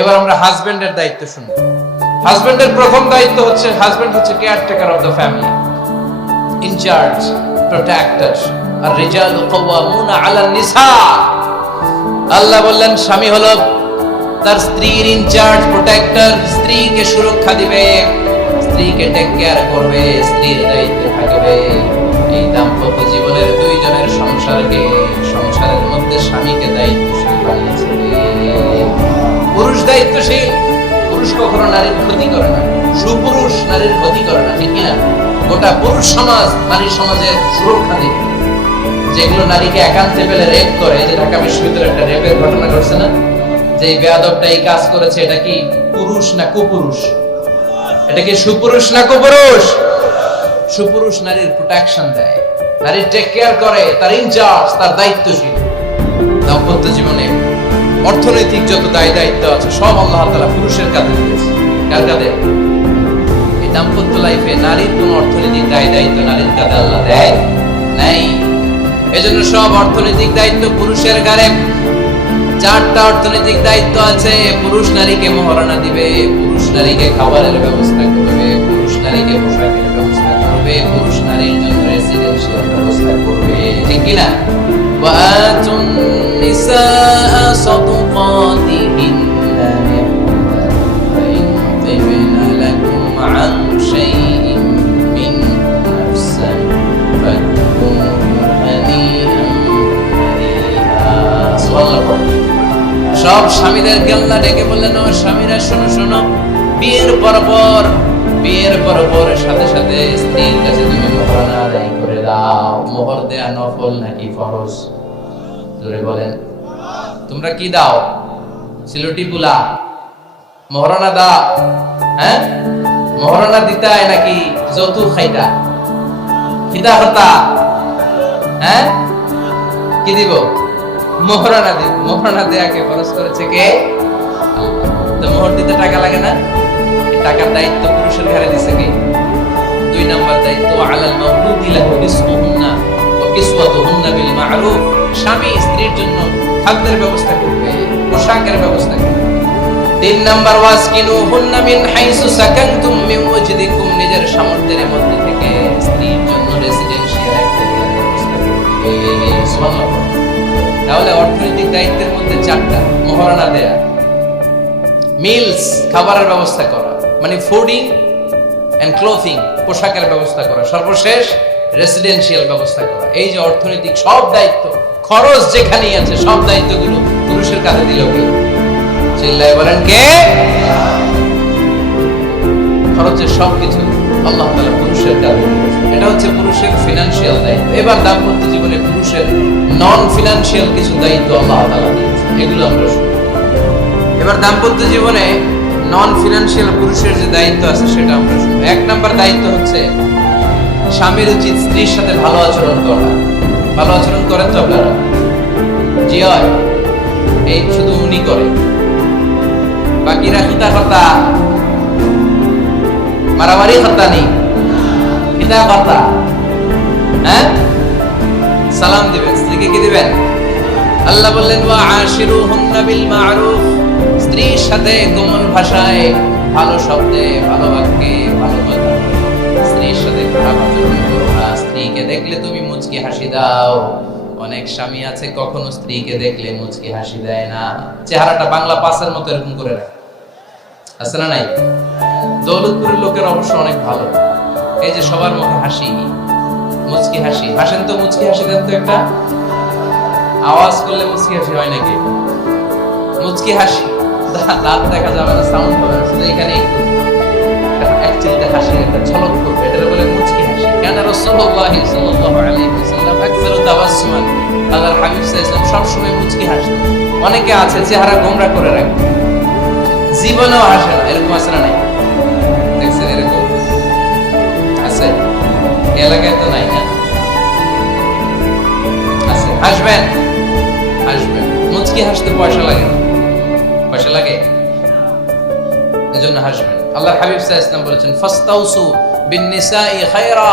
এবার আমরা হাজবেন্ডের দায়িত্ব শুনবো। হাজবেন্ডের প্রথম দায়িত্ব হচ্ছে, হাজবেন্ড হচ্ছে caretaker of the family, in charge, protector. আর রিজালু কাওয়ামুনা আলান নিসা। আল্লাহ বললেন স্বামী হলো তার স্ত্রীর ইনচার্জ, প্রোটেক্টর, স্ত্রীকে সুরক্ষা দিবে, স্ত্রীকে টেক কেয়ার করবে, স্ত্রীর দায়িত্বে থাকবে। এই দাম্পত্য জীবনের দুইজনের সংসারকে, সংসারের মধ্যে স্বামীকে দায়িত্বশীল বানিয়েছে। পুরুষ দায়িত্বশীল, পুরুষ কখনো নারীর ক্ষতি করে না, সুপুরুষ নারীর ক্ষতি করে না, ঠিক কিনা? গোটা পুরুষ সমাজ নারী সমাজের সুরক্ষা দিবে। যেগুলো নারীকে একান্তে পেলে রেপ করে, যে ঢাকা বিশ্ববিদ্যালয়ে একটা রেপের ঘটনা ঘটছে না, যে এই বেয়াদবটা এই কাজ করেছে, এটা কি পুরুষ না কুপুরুষ? এটা কি সুপুরুষ না কুপুরুষ? সুপুরুষ নারীর প্রোটেকশন দেয়, নারীর টেক কেয়ার করে, তার ইনচার্জ, তার দায়িত্বশীল। দাম্পত্য জীবনে অর্থনৈতিক যত দায় দায়িত্ব আছে সব আল্লাহ তাআলা পুরুষের কাঁধে দিয়েছে। কার কাঁধে? এই দাম্পত্য লাইফে নারীর কোন অর্থনৈতিক দায় দায়িত্ব নারীর কাঁধে আল্লাহ দেয় নাই। এজন্য সব অর্থনৈতিক দায়িত্ব পুরুষের ঘাড়ে। 4টা অর্থনৈতিক দায়িত্ব আছে। পুরুষ নারীকে মহারণা দিবে, পুরুষ নারীকে খাবারের ব্যবস্থা করবে, পুরুষ নারীকে পোশাকের ব্যবস্থা করবে, পুরুষ নারীর জন্য রেসিডেন্সিয়াল ব্যবস্থা করবে, ঠিক কি না? ওয়াতুন নিসাআ সাদকাতিহিন্না ফাইন তাইবানা লাকুম আন শাইইন মিন নাফসান ফাকুনু হানিআন মারিআ। সুবহানাল্লাহ। সব স্বামীদেরকে আল্লাহ ডেকে বললেন, ও স্বামীরা শোনো শোনো, বিয়ের পর সাথে সাথে স্ত্রীর কাছে তুমি মোহর আদায় করে দাও। মোহর দেয়া নফল নাকি ফরজ? জোরে বলেন। তোমরা কি দাও? সিলুটি বুলা মোহরানা দাও? হ্যাঁ, মোহরানা দিতায় নাকি যৌতুক খাইতা? খিদা হতা? হ্যাঁ, কি দিব? মোহরানা দিব। মোহরানা দেয়াকে ফরজ করেছে কে? আল্লাহ। তো মোহর দিতে টাকা লাগে না? এই টাকার দায়িত্ব পুরুষের ঘাড়ে দিছে কে? 2 নাম্বার দায়িত্ব, আলাল মাওলুদি লাহু রিজকুহুন্না ওয়া কিসওয়াতুহুন্না বিল মা'রুফ। স্বামী স্ত্রীর জন্য খাদ্যের ব্যবস্থা করবে, পোশাকের ব্যবস্থা করবে। 3 নাম্বার, ওয়াসকিনুহুন্না মিন হাইসু সাকানতুম মিন ওয়াজদিকুম। নিজের সামর্থ্যের মধ্যে থেকে স্ত্রীর জন্য রেসিডেন্সিয়াল একটা ব্যবস্থা করবে। সুবহানাল্লাহ। তাহলে অর্থনৈতিক দায়িত্বের মধ্যে 4টা: মোহরানা দেয়া, মিলস খাবারের ব্যবস্থা করা, মানে ফুডিং এন্ড ক্লোথিং, পোশাকের ব্যবস্থা করা, সর্বশেষ রেসিডেন্সিয়াল ব্যবস্থা করা। এই যে অর্থনৈতিক সব দায়িত্ব, খরচ যেখানেই আছে, সব দায়িত্বগুলো পুরুষের কাঁধে দিল কে? চিল্লায় বলেন কে? খরচের সবকিছু আল্লাহ তাআলা পুরুষের কাঁধে দিয়েছেন। এটা হচ্ছে পুরুষের ফিনান্সিয়াল দায়িত্ব। এবার দাম্পত্য জীবনে পুরুষের নন ফিনান্সিয়াল কিছু দায়িত্ব আল্লাহ তাআলা দিয়েছেন, এগুলো আমরা শুনি। এবার দাম্পত্য জীবনে নন ফিনান্সিয়াল পুরুষের যে দায়িত্ব আছে সেটা আমরা শুনি। 1 নাম্বার দায়িত্ব হচ্ছে, স্বামীর উচিত স্ত্রীর সাথে ভালো আচরণ করা। ভালো আচরণ করেন তো আপনারা? জি হয়। এই শুধু উনি করে, বাকিরা খিতা কথা, মারামারি কথা নেই, খিতা কথা। হ্যাঁ, সালাম দিবেন, স্ত্রীকে কি দিবেন? আল্লাহ বললেন, ওয়া আশিরুহুন্না বিল মা'রুফ। স্ত্রীর সাথে কোমল ভাষায়, ভালো শব্দে, ভালো বাক্যে, ভালো কথা, স্ত্রীর সাথে খারাপ আচরণ করো না। স্ত্রীকে দেখলে তুমি মুচকি হাসি দাও। অনেক স্বামী আছে কখনো স্ত্রীকে দেখলে মুচকি হাসি দেয় না, চেহারাটা বাংলা পাসের মতো এরকম করে রাখে। আছে না নাই? দৌলতপুরের লোকের অবশ্য অনেক ভালো, এই যে সবার মুখে হাসি, মুচকি হাসি। হাসেন তো, মুচকি হাসি দেন তো একটা। আওয়াজ করলে মুচকি হাসি হয় নাকি? মুচকি হাসি, দাঁত দেখা যাবে না, সাউন্ড হবে না, শুধু এখানে একচিলতে হাসি একটা ঝলক করবে, এটা বলে মুচকি হাসি। কেন? রাসূলুল্লাহ সাল্লাল্লাহু আলাইহি ওয়াসাল্লাম আকসারু তাবাসসুমান, আল্লাহর হাবিব সাল্লাল্লাহু আলাইহি ওয়াসাল্লাম সব সময় মুচকি হাসতেন। অনেকে আছে চেহারা গোমরা করে রাখে, জীবনেও হাসে না, এরকম আছে না নাই? দেখছেন এরকম আছে? এলাকায় তো নাই না? আছে। হাসবেন, হাসবেন। মুচকি হাসতে পয়সা লাগে না? পয়সা লাগে? এজন্য হাসবেন। আল্লাহর হাবিব সাল্লাল্লাহু আলাইহি ওয়াসাল্লাম বলেছেন, ফাস্তাউসু বিন নিসাই খায়রা।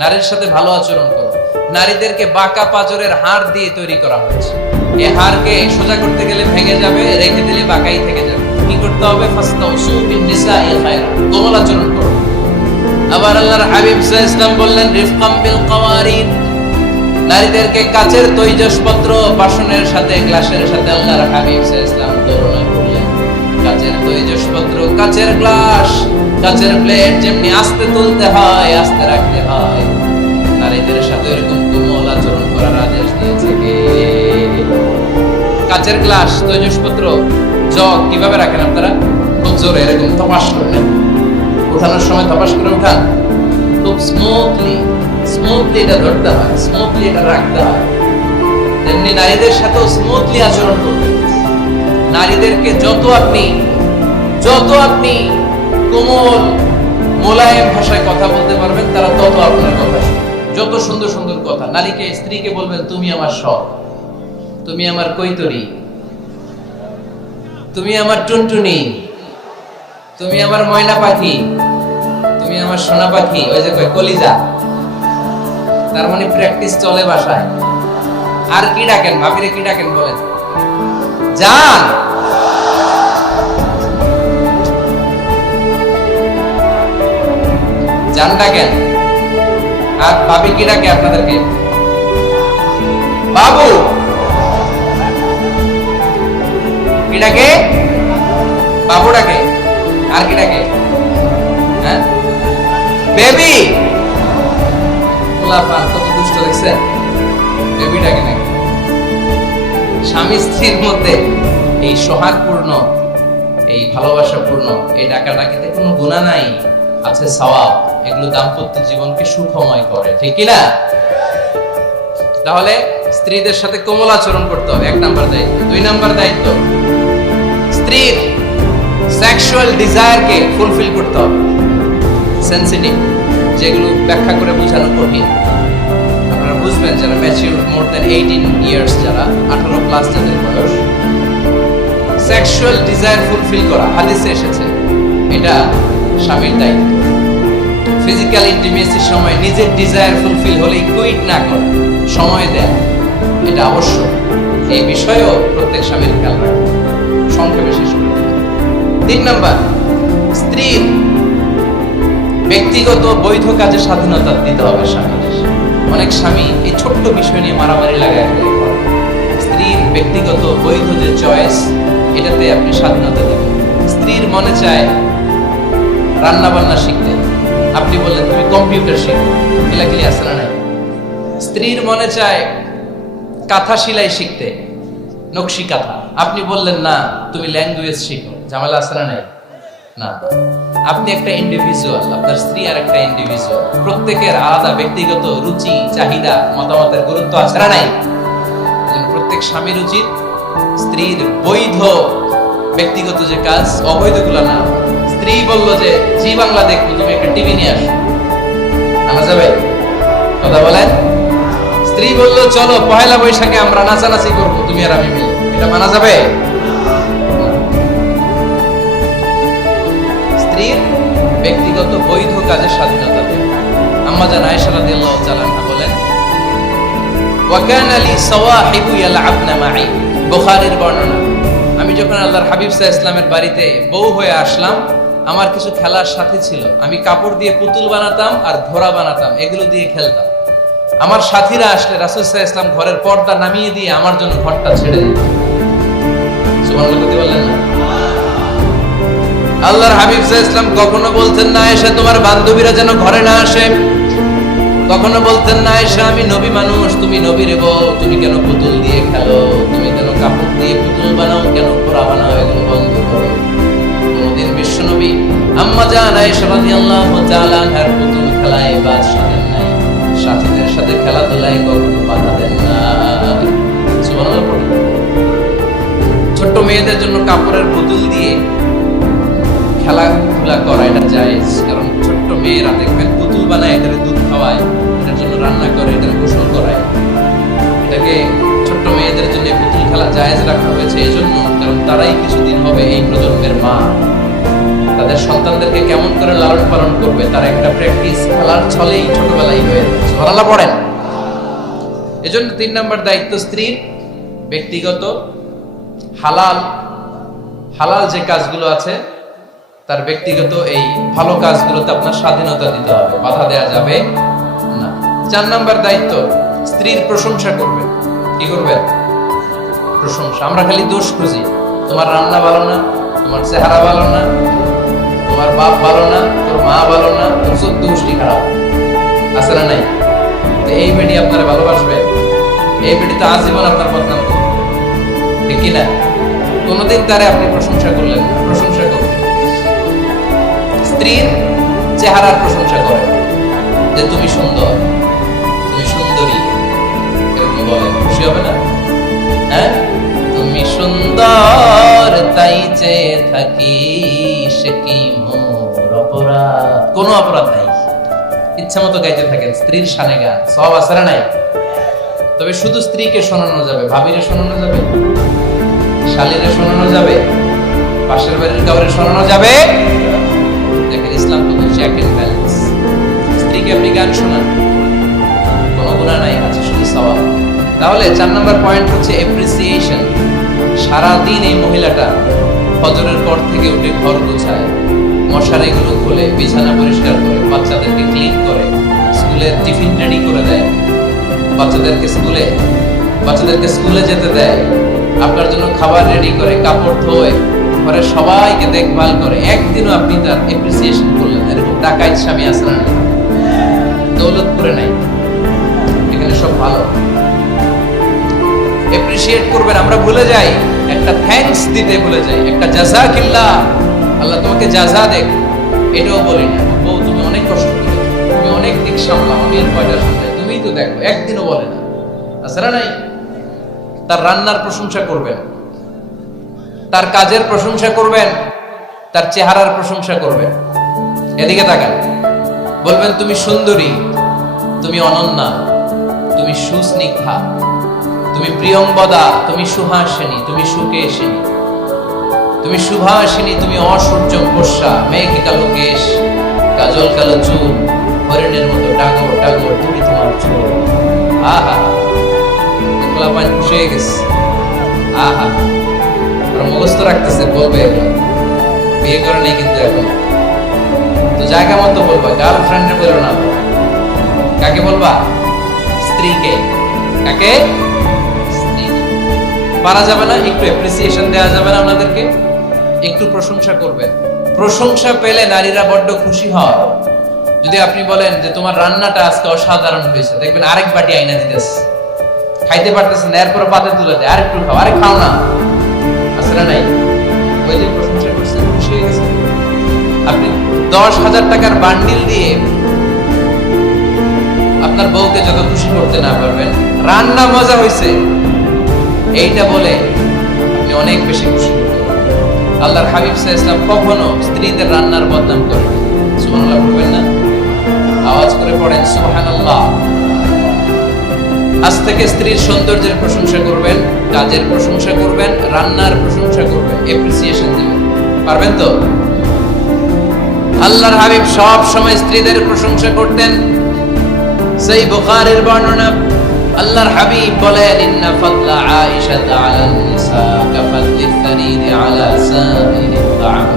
নারীর সাথে ভালো আচরণ করো। নারীদেরকে বাঁকা পাঁজরের হাড় দিয়ে তৈরি করা হয়েছে। এই হাড়কে সোজা করতে গেলে ভেঙে যাবে, রেখে দিলে বাঁকাই থেকে যাবে। করতে হবে ফাস্তাউসু বিন নিসাই খায়রা, কোমল আচরণ করো। আবার আল্লাহর হাবিব সাল্লাল্লাহু আলাইহি ওয়াসাল্লাম বললেন রিফকাম বিল কাওয়ারিদ, নারীদেরকে কাচের তৈজসপত্র বাসনের সাথে গ্লাসের সাথে আল্লাহর হাবিব সাল্লাল্লাহু আলাইহি ওয়াসাল্লাম তুলনা করলেন। কাচের তৈজসপত্র, কাচের গ্লাস, কাচের প্লেট যেমনি আস্তে তুলতে হয়, আস্তে রাখতে হয়, নারীদের সাথে এরকম কোমল আচরণ করার আদেশ দিয়েছে কে? কাচের গ্লাস, তৈজসপত্র, জগ কিভাবে রাখেন আপনারা? খুব জোরে এরকম তপাস করে নেন, উঠানোর সময় তপাস করে উঠান, খুব স্মুথলি এটা ধরতে হয়, স্মুথলি এটা রাখতে হয়। তেমনি নারীদের সাথেও স্মুথলি আচরণ করবেন। নারীদেরকে যত আপনি কোমল মোলায়েম ভাষায় কথা বলতে পারবেন, তারা তত আপনার কথা শুনবে। যত সুন্দর সুন্দর কথা, নারীকে স্ত্রীকে বলবেন তুমি আমার সব, তুমি আমার কৈতরি, তুমি আমার টুনটুনি, তুমি আমার ময়না পাখি, তুমি আমার সোনা পাখি, ওই যে কয় কলিজা। তার মানে প্র্যাকটিস চলে বাসায়। আর কি ডাকেন? ভাবিরে কি ডাকেন বলেন? জান। জান ডাকেন। আর ভাবি কি ডাকে আপনাদেরকে? বাবু। কি ডাকে? বাবু ডাকে। আর কি ডাকে? হ্যাঁ, বেবি। পোলাপান কত দুষ্ট দেখছেন, বেবি ডাকে নাকি? স্বামী স্ত্রীর মধ্যে এই সোহাগপূর্ণ, এই ভালোবাসাপূর্ণ এই ডাকাডাকিতে কোনো গুনাহ নাই, আছে সওয়াব। এগুলো দাম্পত্য জীবনকে সুখময় করে, ঠিক কি না? তাহলে স্ত্রীদের সাথে কোমল আচরণ করতে হবে, 1 নাম্বার দায়িত্ব। 2 নাম্বার দায়িত্ব, স্ত্রীর সেক্সুয়াল ডিজায়ারকে ফুলফিল করতে হবে। সেনসিটিভ, যেগুলো ব্যাখ্যা করে বোঝানো কঠিন, আপনারা বুঝবেন যারা ম্যাচিউর, মোর দ্যান 18 ইয়ার্স, যারা 18 প্লাস যাদের বয়স। সেক্সুয়াল ডিজায়ার ফুলফিল করা হাদিসে এসেছে, এটা স্বামীর দায়িত্ব। ফিজিক্যাল ইন্টিমেসির সময় নিজের ডিজায়ার ফুলফিল হলে কুইট না করা, সময় দেয়, এটা আবশ্যক। এই বিষয়েও প্রত্যেক স্বামীর খেয়াল রাখবে। সংক্ষেপে শেষ করতে হবে। 3 নাম্বার, স্ত্রীর ব্যক্তিগত বৈধ কাজে স্বাধীনতা দিতে হবে স্বামীর। অনেক স্বামী এই ছোট্ট বিষয় নিয়ে মারামারি লাগায় করে। স্ত্রীর ব্যক্তিগত বৈধ যে চয়েস, এটাতে আপনি স্বাধীনতা দেবেন। স্ত্রীর মনে চায় রান্না বান্না শিখতে, আপনি বললেন তুমি কম্পিউটার শিখো, এলাকিলি আসে না নাই? স্ত্রীর মনে চায় কাঁথা সেলাই শিখতে, নকশি কাঁথা, আপনি বললেন না তুমি ল্যাঙ্গুয়েজ শিখো, ঝামেলা আসে না নাই? না, আপনি একটা ইন্ডিভিজুয়াল, আপনার স্ত্রী আর একটা ইন্ডিভিজুয়াল, প্রত্যেকের আলাদা ব্যক্তিগত রুচি, চাহিদা, মতামতের গুরুত্ব আছে না নাই? প্রত্যেক স্বামীর উচিত স্ত্রীর বৈধ ব্যক্তিগত যে কাজ, অবৈধগুলো না। স্ত্রী বলল যে জি বাংলা দেখবো, তুমি একটা টিভি নিয়ে আসো, আনা যাবে? কথা বলেন। স্ত্রী বলল চলো পহেলা বৈশাখে আমরা নাচানাচি করবো, তুমি আর আমি মিলে, এটা মানা যাবে? স্ত্রীর ব্যক্তিগত বৈধ কাজের স্বাধীনতা দেয়। আম্মা জান আয়েশা রাদিয়াল্লাহু তাআলা আনহা বলেন, ওয়া কানা লি সাওয়াহিবু ইয়ালআবনা মাই, বুখারীর বর্ণনা, আমি যখন আল্লাহর হাবিব সাল্লাল্লাহু আলাইহি ওয়াসাল্লামের বাড়িতে বউ হয়ে আসলাম, আমার কিছু খেলার সাথী ছিল। আমি কাপড় দিয়ে পুতুল বানাতাম আর ঘোড়া বানাতাম, এগুলো দিয়ে খেলতাম। আমার সাথীরা আসলে রাসূল সাল্লাল্লাহু আলাইহি ওয়াসাল্লাম ঘরের পর্দা নামিয়ে দিয়ে আমার জন্য ঘরটা ছেড়ে দিত। সুবহানাল্লাহ বললেন না? আল্লাহর হাবিব সাল্লাল্লাহু আলাইহি ওয়াসাল্লাম কখনো বলতেন না আয়েশা তোমার বান্ধবীরা যেন ঘরে না আসে, কখনো বলতেন না আয়েশা আমি নবী মানুষ, তুমি নবীর বউ, তুমি কেন পুতুল দিয়ে খেলো, তুমি কেন কাপড় দিয়ে পুতুল বানাও, কেন ঘোড়া বানাও, এগুলো বন্ধ করো। কোনদিন বিশ্বনবী আম্মা জান আয়েশা রাদিয়াল্লাহু তাআলা আনহার পুতুল খেলায় বাদ সাধেন নাই, সাথীদের সাথে খেলাধুলায় কখনো বাধা দেন না। সুবহানাল্লাহ পড়ে। ছোট্ট মেয়েদের জন্য কাপড়ের পুতুল দিয়ে খেলাধুলা করা এটা জায়েজ, কারণ ছোট্ট মেয়েরা দেখবেন পুতুল বানায়, এটাকে দুধ খাওয়ায়, এটার জন্য রান্না করে, এটাকে গোসল করায়। এটাকে ছোট্ট মেয়েদের জন্য পুতুল খেলা জায়েজ রাখা হয়েছে এই জন্য, কারণ তারাই কিছুদিন হবে এই প্রজন্মের মা। তাদের সন্তানদেরকে কেমন করে লালন পালন করবে, তার একটা প্র্যাকটিস খেলার ছলেই ছোটবেলায় হয়ে যাচ্ছে। সুবহানাল্লাহ পড়েন। এজন্য 3 নাম্বার দায়িত্ব স্ত্রীর ব্যক্তিগত হালাল হালাল যে কাজগুলো আছে তার ব্যক্তিগত এই ভালো কাজগুলোতে আপনার স্বাধীনতা দিতে হবে, বাধা দেয়া যাবে না। 4 নাম্বার দায়িত্ব, স্ত্রীর প্রশংসা করবেন। কি করবেন? প্রশংসা। আমরা খালি দোষ খুঁজি, তোমার রান্না ভালো না, তোমার চেহারা ভালো না, তোমার বাপ ভালো না, তোর মা ভালো না, তোর 14 গোষ্ঠী খারাপ, আছে না নাই? তো এই বেটি আপনারা ভালোবাসবে? এই বেটি তো আজীবন আপনার বদনাম করবে, ঠিক কি না? কোনোদিন তারে আপনি প্রশংসা করলেন না। প্রশংসা করবেন, স্ত্রীর চেহারার প্রশংসা করেন, যে তুমি সুন্দর, তুমি সুন্দরী, এরকম বলেন, খুশি হবে না? হ্যাঁ, তুমি সুন্দর তাই চেয়ে থাকি, সে কি মোর অপরাধ? কোনো অপরাধ নাই, ইচ্ছা মতো গাইতে থাকেন স্ত্রীর শানে গান, সব আছে না নাই? তবে শুধু স্ত্রীকে শোনানো যাবে, ভাবিরে শোনানো যাবে, শালীরে শোনানো যাবে, পাশের বাড়ির কাউরে শোনানো যাবে? দেখেন ইসলাম তো চেক এন্ড ব্যালেন্স। স্ত্রীকে আপনি গান শোনান, কোনো গুনাহ নাই, আছে শুধু সওয়াব। তাহলে 4 নাম্বার পয়েন্ট হচ্ছে এপ্রিসিয়েশন। সারাদিন এই মহিলাটা ফজরের পর থেকে উঠে ঘর গোছায়, মশারিগুলো খোলে, বিছানা পরিষ্কার করে, বাচ্চাদেরকে ক্লিন করে, স্কুলের টিফিন রেডি করে দেয়, বাচ্চাদেরকে স্কুলে যেতে দেয়, আপনার জন্য খাবার রেডি করে, কাপড় ধোয়, ঘরে সবাইকে দেখভাল করে। একদিনও আপনি তার এপ্রিসিয়েশন করলেন? এরকম ডাকাইত স্বামী আছে না? দৌলতপুরে নাই, এখানে সব ভালো। এপ্রিসিয়েট করবেন। আমরা ভুলে যাই, একটা থ্যাঙ্কস দিতে ভুলে যাই, একটা জাযাকিল্লাহ, আল্লাহ তোমাকে জাযা দেখ, এটাও বলি না। বউ তুমি অনেক কষ্ট করেছো, তুমি অনেক দিক সামলাও, আমি এর কয়টা সামলাই, তুমিই তো দেখো, একদিনও বলে না, আছে না নাই? তার রান্নার প্রশংসা করবেন, তার কাজের প্রশংসা করবেন, তার চেহারার প্রশংসা করবেন। এদিকে তাকান, বলবেন তুমি সুন্দরী, তুমি অনন্যা, তুমি সুস্নিগ্ধা, তুমি প্রিয়ংবদা, তুমি সুহাসিনী, তুমি সুকেশিনী, তুমি সুভাষিনী, তুমি অসূর্যম পোষা, মেঘ কালো কেশ, কাজল কালো চুল, হরিণের মতো ডাগর ডাগর, তুমি তোমার চুল। আহা, পান খুশি হয়ে গেছে। আহা, মুখস্থ রাখতেছে, বলবে এগুলো, বিয়ে করে নেই কিন্তু এখন। তো জায়গা মতো বলবা, গার্লফ্রেন্ডে বলো না। কাকে বলবা? স্ত্রীকে। কাকে? পারা যাবে না? একটু অ্যাপ্রিসিয়েশন দেওয়া যাবে না? আপনাদেরকে একটু প্রশংসা করবেন। প্রশংসা পেলে নারীরা বড্ড খুশি হয়। যদি আপনি বলেন যে তোমার রান্নাটা আজকে অসাধারণ হয়েছে, দেখবেন আরেক বাটি আইনা দিতেছে, খাইতে পারতেছে না, এরপর পাতে তুলে দেয়, আরেকটু খাও, আরে খাও না, আছে না নাই? ওই যে প্রশংসা করছে, খুশি হয়ে গেছে। আপনি 10,000 টাকার বান্ডিল দিয়ে আপনার বউকে যত খুশি করতে না পারবেন, রান্না মজা হয়েছে এইটা বলে আপনি অনেক বেশি খুশি করতে পারবেন। আল্লাহর হাবিব সাল্লাল্লাহু আলাইহি ওয়াসাল্লাম কখনো স্ত্রীদের রান্নার বদনাম করেন। সুবহানাল্লাহ বলবেন না? আওয়াজ করে পড়েন সুবহানাল্লাহ। আজ থেকে স্ত্রীর সৌন্দর্যের প্রশংসা করবেন, কাজের প্রশংসা করবেন, রান্নার প্রশংসা করবেন, এপ্রিসিয়েশন দিবেন। পারবেন তো? আল্লাহর হাবিব সব সময় স্ত্রীদের প্রশংসা করতেন। সেই বুখারীর বর্ণনা, আল্লাহর হাবিব বলেন, ইন্না ফাদলা আয়েশা আলান নিসা কাফাদলিস সারিরি আলা সাইরিত তাআম।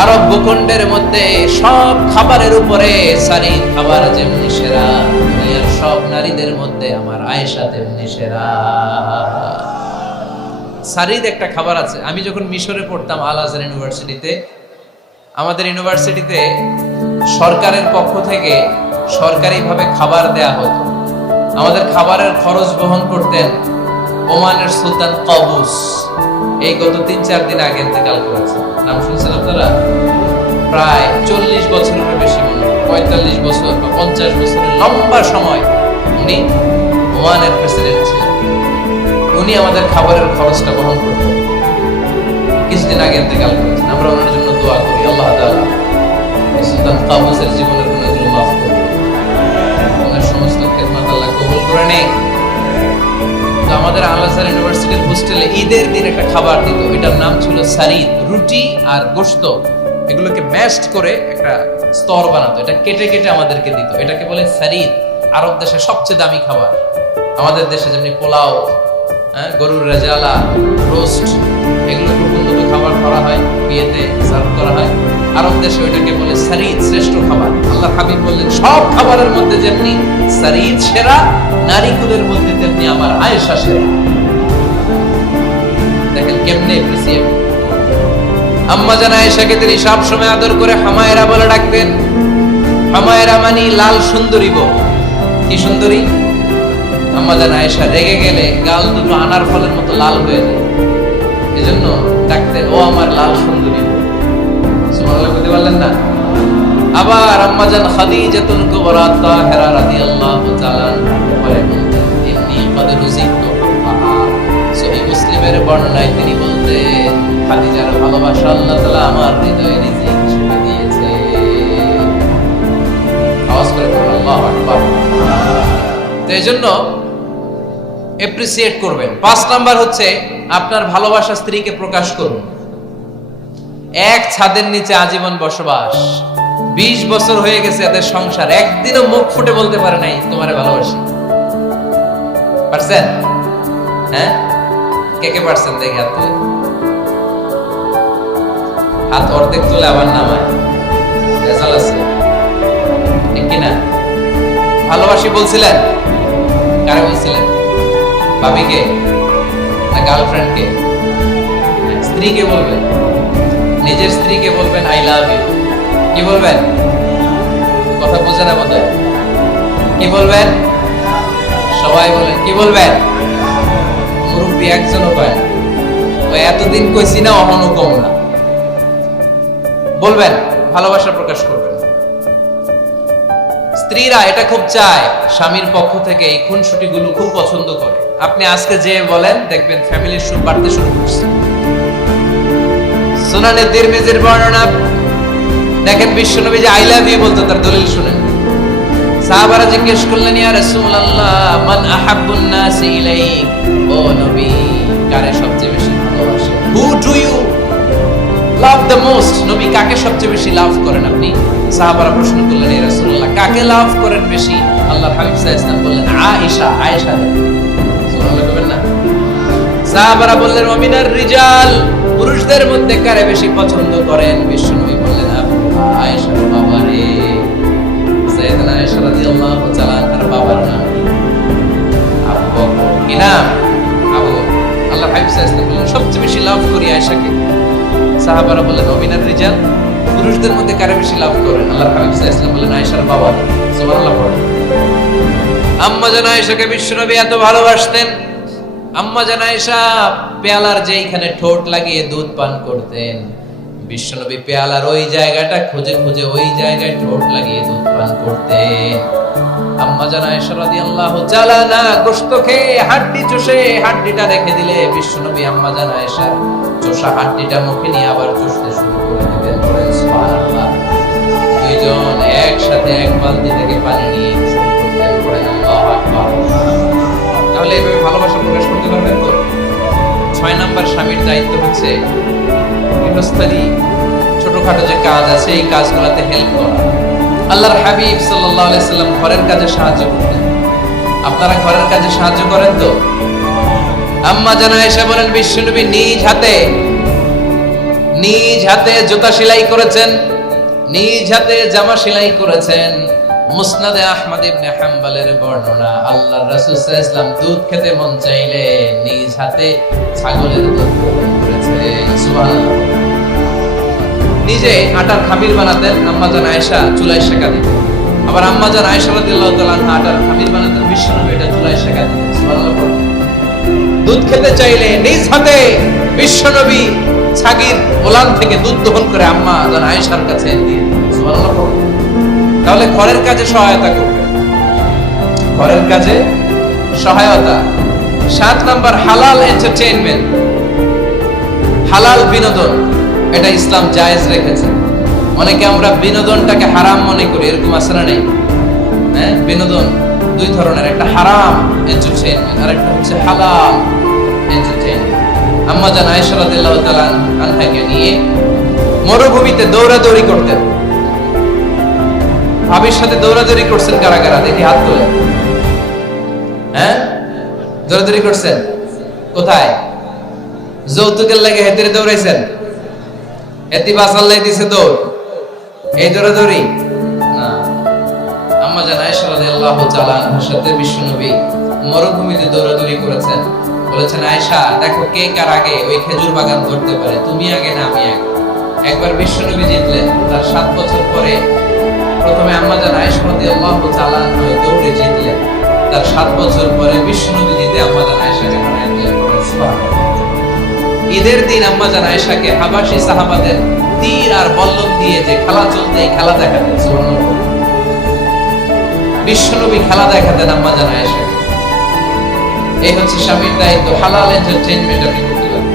আরব ভূখণ্ডের মধ্যে সব খাবারের উপরে সারির খাবার যেমনি সেরা, দুনিয়ার সব নারীদের মধ্যে আমার আয়েশা তেমনি সেরা। সারিদ একটা খাবার আছে। আমি যখন মিশরে পড়তাম আল আজহার ইউনিভার্সিটিতে, আমাদের ইউনিভার্সিটিতে সরকারের পক্ষ থেকে সরকারিভাবে খাবার দেয়া হতো। আমাদের খাবারের খরচ বহন করতেন ওমানের সুলতান কাবুস। এই গত 3-4 দিন আগে ইন্তেকাল করেছে। নাম শুনছেন আপনারা? প্রায় 40 বছরের বেশি, মনে হয় 45 বছর বা 50 বছরের লম্বা সময় উনি ওমানের প্রেসিডেন্ট ছিলেন। উনি আমাদের খাবারের খরচটা বহন করতেন। কিছুদিন আগে ইন্তেকাল করেছেন। আমরা ওনার জন্য দোয়া করি, আল্লাহ তাআলা সুলতান কাবুসের জীবনের গুনাহগুলো মাফ করুন, ওনার সমস্ত খেদমত আল্লাহ কবুল করে নেন। তো আমাদের আল আজহার ইউনিভার্সিটির হোস্টেলে ঈদের দিন একটা খাবার দিত, এটার নাম ছিল সারিদ। রুটি আর গোশত এগুলোকে ম্যাশড করে একটা স্তর বানাতো, এটা কেটে কেটে আমাদেরকে দিত। এটাকে বলে সারিদ। আরব দেশে সবচেয়ে দামি খাবার। আমাদের দেশে যেমনি পোলাও, গরুর রেজালা, রোস্ট, এগুলো খুব উন্নত খাবার। খাবার করা হয়, বিয়েতে সার্ভ করা হয়। আরব দেশে ওইটাকে বলে সারিদ, শ্রেষ্ঠ খাবার। আল্লাহ হাবিব বললেন সব খাবারের মধ্যে যেমনি সারিদ সেরা, নারীকুলের মধ্যে তেমনি আমার আয়েশা সেরা। দেখেন কেমনে এপ্রিসিয়েট। আম্মা জান আয়েশাকে তিনি সব সময় আদর করে হামায়রা বলে ডাকতেন। হামায়রা মানে লাল সুন্দরী বউ। কি সুন্দরী? আম্মা জান আয়েশা রেগে গেলে গাল দুটো আনার ফলের মতো লাল হয়ে যায়, এজন্য ডাকতেন ও আমার লাল সুন্দরী বউ। সুবহানাল্লাহ বলতে পারলেন না? আবার আম্মা জান খাদিজাতুল কুবরা তাহেরা রাদিয়াল্লাহু তাআলা বলেন ইন্নী ক্বাদ রুজিকতু হুব্বাহা। সহিহ মুসলিমের বর্ণনায় তিনি বলতেন খাদিজার ভালোবাসা আল্লাহ তাআলা আমার হৃদয়ে রিজিক হিসেবে দিয়েছে। আওয়াজ করে বলুন আল্লাহু আকবার। তো এজন্য এপ্রিসিয়েট করবেন। 5 নাম্বার হচ্ছে আপনার ভালোবাসা স্ত্রীকে প্রকাশ করুন। এক ছাদের নিচে আজীবন বসবাস, 20 বছর হয়ে গেছে এদের সংসার, একদিনও মুখ ফুটে বলতে পারে নাই তোমারে ভালোবাসি। পারছেন? হ্যাঁ, কে কে পারছেন? দেখে হাত তুলে। হাত অর্ধেক তুলে আবার নামায়, রেজাল আছে ঠিক কিনা? ভালোবাসি বলছিলেন? কারে বলছিলেন? ভাবিকে না গার্লফ্রেন্ডকে? স্ত্রীকে বলবেন, নিজের স্ত্রীকে বলবেন আই লাভ ইউ। কি বলবেন? কথা বুঝে না বোধহয়। কি বলবেন? সবাই বলেন কি বলবেন? মুরব্বী একজনও কয় না, ওই এতদিন কইছি না অহনো কম না। বলবেন, ভালোবাসা প্রকাশ করবেন। স্ত্রীরা এটা খুব চায়, স্বামীর পক্ষ থেকে এই খুনসুটি গুলো খুব পছন্দ করে। আপনি আজকে যে বলেন দেখবেন ফ্যামিলির সুখ বাড়তে শুরু করছে। সুনানে তিরমিজির বর্ণনা দেখেন, বিশ্বনবী যে আই লাভ ইউ বলতো তার দলিল শুনেন। সাহাবারা জিজ্ঞেস করলেন ইয়া রাসূলুল্লাহ মান আহাব্বুন নাস ইলাইক, ও নবী কারে সবচেয়ে বেশি ভালোবাসেন? Who do you love the most? নবী কাকে সবচেয়ে বেশি লাভ করেন আপনি? সাহাবারা প্রশ্ন করলেন ইয়া রাসূলুল্লাহ কাকে লাভ করেন বেশি? আল্লাহর হাবিব সাল্লাল্লাহু আলাইহি ওয়াসাল্লাম বললেন আয়েশা। আয়েশা সুবহানাল্লাহ বলবেন না? সাহাবারা বললেন ওয়া মিনার রিজাল, পুরুষদের মধ্যে কারে বেশি পছন্দ করেন? বিশ্বনবী বললেন আবু আয়েশা। বাবারে, সাইয়েদনা আয়েশা রাদিয়াল্লাহু তাআলা আনহার বাবার নাম আবু বকর। কি নাম? আবু। আল্লাহর হাবিব সাল্লাল্লাহু আলাইহি ওয়াসাল্লাম বললেন সবচেয়ে বেশি লাভ করি আয়েশাকে। সাহাবারা বললেন ওয়া মিনার রিজাল, পুরুষদের মধ্যে কারে বেশি লাভ করেন? আল্লাহর হাবিব সাল্লাল্লাহু আলাইহি ওয়াসাল্লাম বললেন আয়েশার বাবা। সুবহানাল্লাহ পড়েন। আম্মা জান আয়েশাকে বিশ্বনবী এত ভালোবাসতেন। আম্মা জান আয়েশা পেয়ালার যেইখানে ঠোঁট লাগিয়ে দুধ পান করতেন, বিশ্বনবী পেয়ালার ওই জায়গাটা খুঁজে খুঁজে ওই জায়গায় ঠোঁট লাগিয়ে দুধ পান করতেন। আম্মা জান আয়েশা রাদিয়াল্লাহু তাআলা না গোশত খেয়ে হাড্ডি চষে হাড্ডিটা রেখে দিলে বিশ্বনবী আম্মা জান আয়েশা চষা হাড্ডিটা মুখে নিয়ে আবার চষতে শুরু করে দিতেন। বলেন সুবহানাল্লাহ। দুইজন একসাথে এক বালতি থেকে পানি নিয়ে শুরু করতেন। বলেন আল্লাহু আকবার। তাহলে এইভাবে ভালোবাসা প্রকাশ করতে পারবেন তো? 6 নাম্বার স্বামীর দায়িত্ব হচ্ছে গৃহস্থালী ছোটখাটো যে কাজ আছে এই কাজগুলোতে হেল্প করা। আল্লাহর হাবিব সাল্লাল্লাহু আলাইহি সাল্লাম ঘরের কাজে সাহায্য করতেন। আপনারা ঘরের কাজে সাহায্য করেন তো? আম্মা জান আয়েশা বলেন বিশ্বনবী নিজ হাতে জুতা সেলাই করেছেন, নিজ হাতে জামা সেলাই করেছেন। মুসনাদে আহমদ ইবনে হাম্বলের বর্ণনা, আল্লাহর রাসূল সাল্লাল্লাহু আলাইহি ওয়াসাল্লাম দুধ খেতে মন চাইলে নিজ হাতে ছাগলের দুধ গ্রহণ করেছেন। সুবহানাল্লাহ। নিজে আটার খামির বানাতেন, আম্মা জান আয়েশা চুলায় সেঁকা দিতেন। আবার আম্মা জান আয়েশা রাদিয়াল্লাহু তাআলা আনহা আটার খামির বানাতেন, বিশ্বনবী এটা চুলায় সেঁকা দিতেন। সুবহানাল্লাহ। দুধ খেতে চাইলে নিজ হাতে বিশ্বনবী ছাগির ওলান থেকে দুধ দহন করে আম্মা জান আয়েশার কাছে দিয়ে দিতেন। সুবহানাল্লাহ। তাহলে ঘরের কাজে সহায়তা করবে, ঘরের কাজে সহায়তা। 7 নাম্বার হালাল এন্টারটেইনমেন্ট, হালাল বিনোদন, এটা ইসলাম জায়েজ রেখেছে। অনেকে আমরা বিনোদনটাকে হারাম মনে করি, এরকম আছে না নেই? হ্যাঁ, বিনোদন দুই ধরনের, একটা হারাম এন্টারটেইনমেন্ট আর একটা হচ্ছে হালাল এন্টারটেইনমেন্ট। আম্মা জান আয়েশা রাদিয়াল্লাহু তাআলা আনহাকে নিয়ে মরুভূমিতে দৌড়াদৌড়ি করতেন। ভাবির সাথে দৌড়াদৌড়ি করছেন কারা কারা? দেখি হাত তোলেন। হ্যাঁ, দৌড়াদৌড়ি করছেন কোথায়? যৌতুকের লাগে হেতেরে দৌড়াইছেন? এতি বাসাল্লাই দিছে দৌড়, এই দৌড়াদৌড়ি না। আম্মা জান আয়েশা রাদিয়াল্লাহু তাআলা আনহার সাথে বিশ্বনবী মরুভূমিতে দৌড়াদৌড়ি করেছেন। বলেছেন, আয়েশা দেখো কে কার আগে ওই খেজুর বাগান ধরতে পারে, তুমি আগে না আমি আগে। একবার বিশ্বনবী জিতলেন, তার 7 বছর পরে প্রথমে আম্মা জান আয়েশা রাদিয়াল্লাহু তাআলা আনহা দৌড়ে জিতলেন, তার 7 বছর পরে বিশ্বনবী জিতে আম্মা জান আয়েশাকে হারায় দিলেন। ঈদের দিন আম্মা জান আয়েশাকে হাবাসী সাহাবাদের তীর আর বল্লম দিয়ে যে খেলা চলতে, এই খেলা দেখাতেন। সুবহানাল্লাহ। বিশ্বনবী খেলা দেখাতেন আম্মা জান আয়েশাকে। এই হচ্ছে স্বামীর দায়িত্ব, হালাল এন্টারটেইনমেন্ট আপনি করতে পারেন।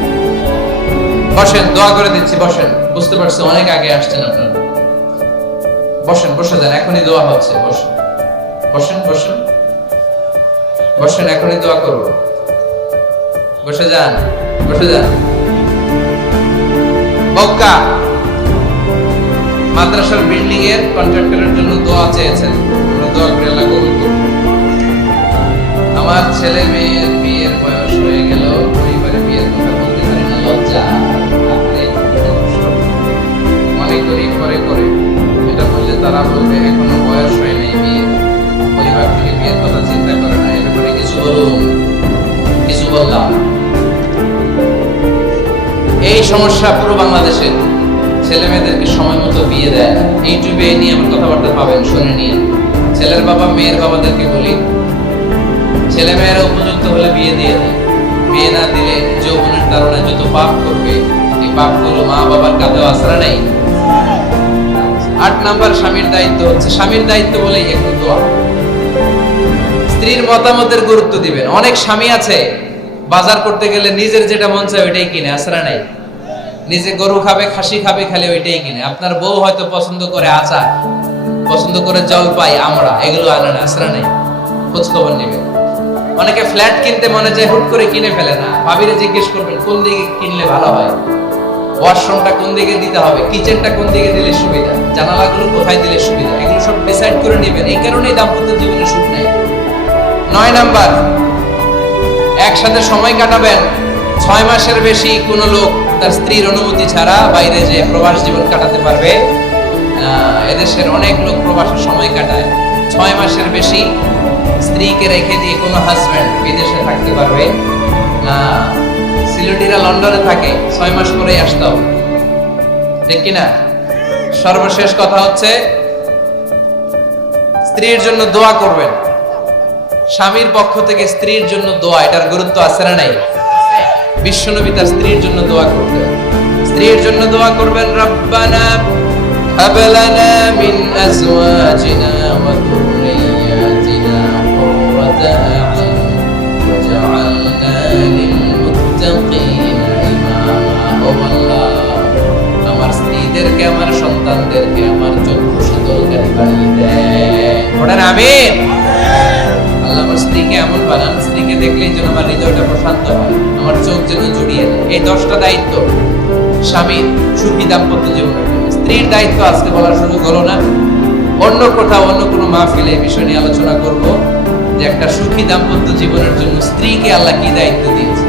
বসেন, দোয়া করে দিচ্ছি, বসেন। বুঝতে পারছেন অনেক আগে আসছেন আপনারা। বসেন, বসে যান, এখনই দোয়া হচ্ছে। বসেন বসেন বসেন বসেন, এখনই দোয়া করব। বসে যান, বসে যান। বক্কা মাদ্রাসার বিল্ডিং এর কন্ট্রাক্টরের জন্য দোয়া চেয়েছেন, আমরা দোয়া করে আল্লাহ কবুল করুন। আমার ছেলে মেয়ের বিয়ের বয়স হয়ে গেল, পরিবারে বিয়ের কথা বলতে পারি না, লজ্জা। মনে করি করে করে এটা বললে তারা বলবে এখনো বয়স হয় নাই বিয়ে, পরিবার থেকে বিয়ের কথা চিন্তা করে না। এ ব্যাপারে কিছু বলুন, কিছু বললাম। এই সমস্যা পুরো বাংলাদেশে, ছেলে মেয়েদেরকে সময় মতো বিয়ে দেয় না। ইউটিউবে এই নিয়ে আমার কথাবার্তা পাবেন, শুনে নিয়ে। ছেলের বাবা মেয়ের বাবাদেরকে বলি, ছেলে মেয়েরা উপযুক্ত হলে বিয়ে দিয়ে দেয়। বিয়ে না দিলে যৌবনের কারণে যত পাপ করবে, এই পাপগুলো মা বাবার কাঁধেও আছড়া নেই। 8 নাম্বার স্বামীর দায়িত্ব হচ্ছে, স্বামীর দায়িত্ব বলেই একটু দোয়া। স্ত্রীর মতামতের গুরুত্ব দিবেন। অনেক স্বামী আছে বাজার করতে গেলে নিজের যেটা মন চায় ওইটাই কিনে, আছড়া নেই। নিজে গরু খাবে, খাসি খাবে, খালি ওইটাই কিনে। আপনার বউ হয়তো পছন্দ করে আচার, পছন্দ করে জলপাই, আমরা এগুলো আনে না, আছড়া নেই। খোঁজ খবর নেবেন। অনেকে ফ্ল্যাট কিনতে মনে যায়, হুট করে কিনে ফেলে না। ভাবিরে জিজ্ঞেস করবেন কোন দিকে কিনলে ভালো হয়, ওয়াশরুমটা কোন দিকে দিতে হবে, কিচেনটা কোন দিকে দিলে সুবিধা, জানালাগুলো কোথায় দিলে সুবিধা, এগুলো সব ডিসাইড করে নেবেন। এই কারণেই দাম্পত্য জীবনে সুখ নেই। 9 নাম্বার, একসাথে সময় কাটাবেন। 6 মাসের বেশি কোনো লোক তার স্ত্রীর অনুমতি ছাড়া বাইরে যে প্রবাস জীবন কাটাতে পারবে না। এদেশের অনেক লোক প্রবাসে সময় কাটায়। 6 মাসের বেশি স্ত্রীকে রেখে দিয়ে কোনো হাজবেন্ড বিদেশে থাকতে পারবে না। সিলেটিরা লন্ডনে থাকে, 6 মাস পরেই আসতে হবে, ঠিক কিনা? সর্বশেষ কথা হচ্ছে, স্ত্রীর জন্য দোয়া করবেন। স্বামীর পক্ষ থেকে স্ত্রীর জন্য দোয়া, এটার গুরুত্ব আছে না নাই? বিশ্বনবী তার স্ত্রীর জন্য দোয়া করতেন। স্ত্রীর জন্য দোয়া করবেন, রব্বানা হাব লানা মিন আজওয়াজিনা ওয়া যুররিয়াতিনা কুররাতা আ'ইন ওয়াজআলনা লিল মুত্তাকিনা ইমামা। ও আল্লাহ, আমার স্ত্রীদেরকে, আমার সন্তানদেরকে আমার চক্ষু শীতলকারী বানিয়ে দেন। পড়েন আমিন। আল্লাহ আমার স্ত্রীকে এমন বানান, স্ত্রীকে দেখলেই যেন আমার হৃদয়টা প্রশান্ত হয়, আমার চোখ যেন জুড়িয়ে যায়। এই 10টা দায়িত্ব স্বামীর সুখী দাম্পত্য জীবনের জন্য। স্ত্রীর দায়িত্ব আজকে বলার সুযোগ হলো না, অন্য কোথাও অন্য কোনো মাহফিলে এই বিষয় নিয়ে আলোচনা করব যে একটা সুখী দাম্পত্য জীবনের জন্য স্ত্রীকে আল্লাহ কি দায়িত্ব দিয়েছে।